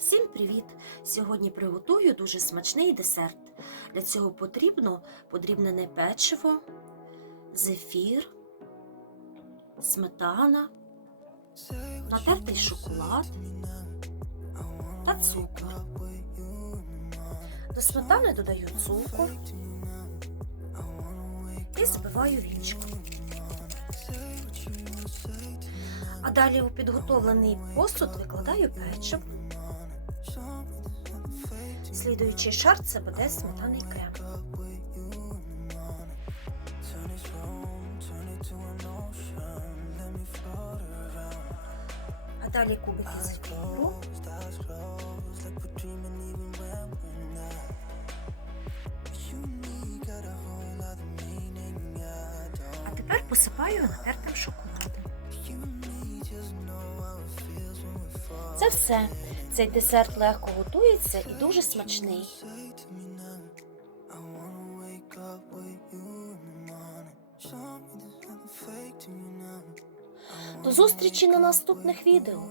Всім привіт! Сьогодні приготую дуже смачний десерт. Для цього потрібно подрібнене печиво, зефір, сметана, натертий шоколад та цукор. До сметани додаю цукор і збиваю вічко. А далі у підготовлений посуд викладаю печиво. Слідуючий шар це буде сметаний крем. А далі кубики зефіру. А тепер посипаю натертим шоколадом. Це все. Цей десерт легко готується і дуже смачний. До зустрічі на наступних відео.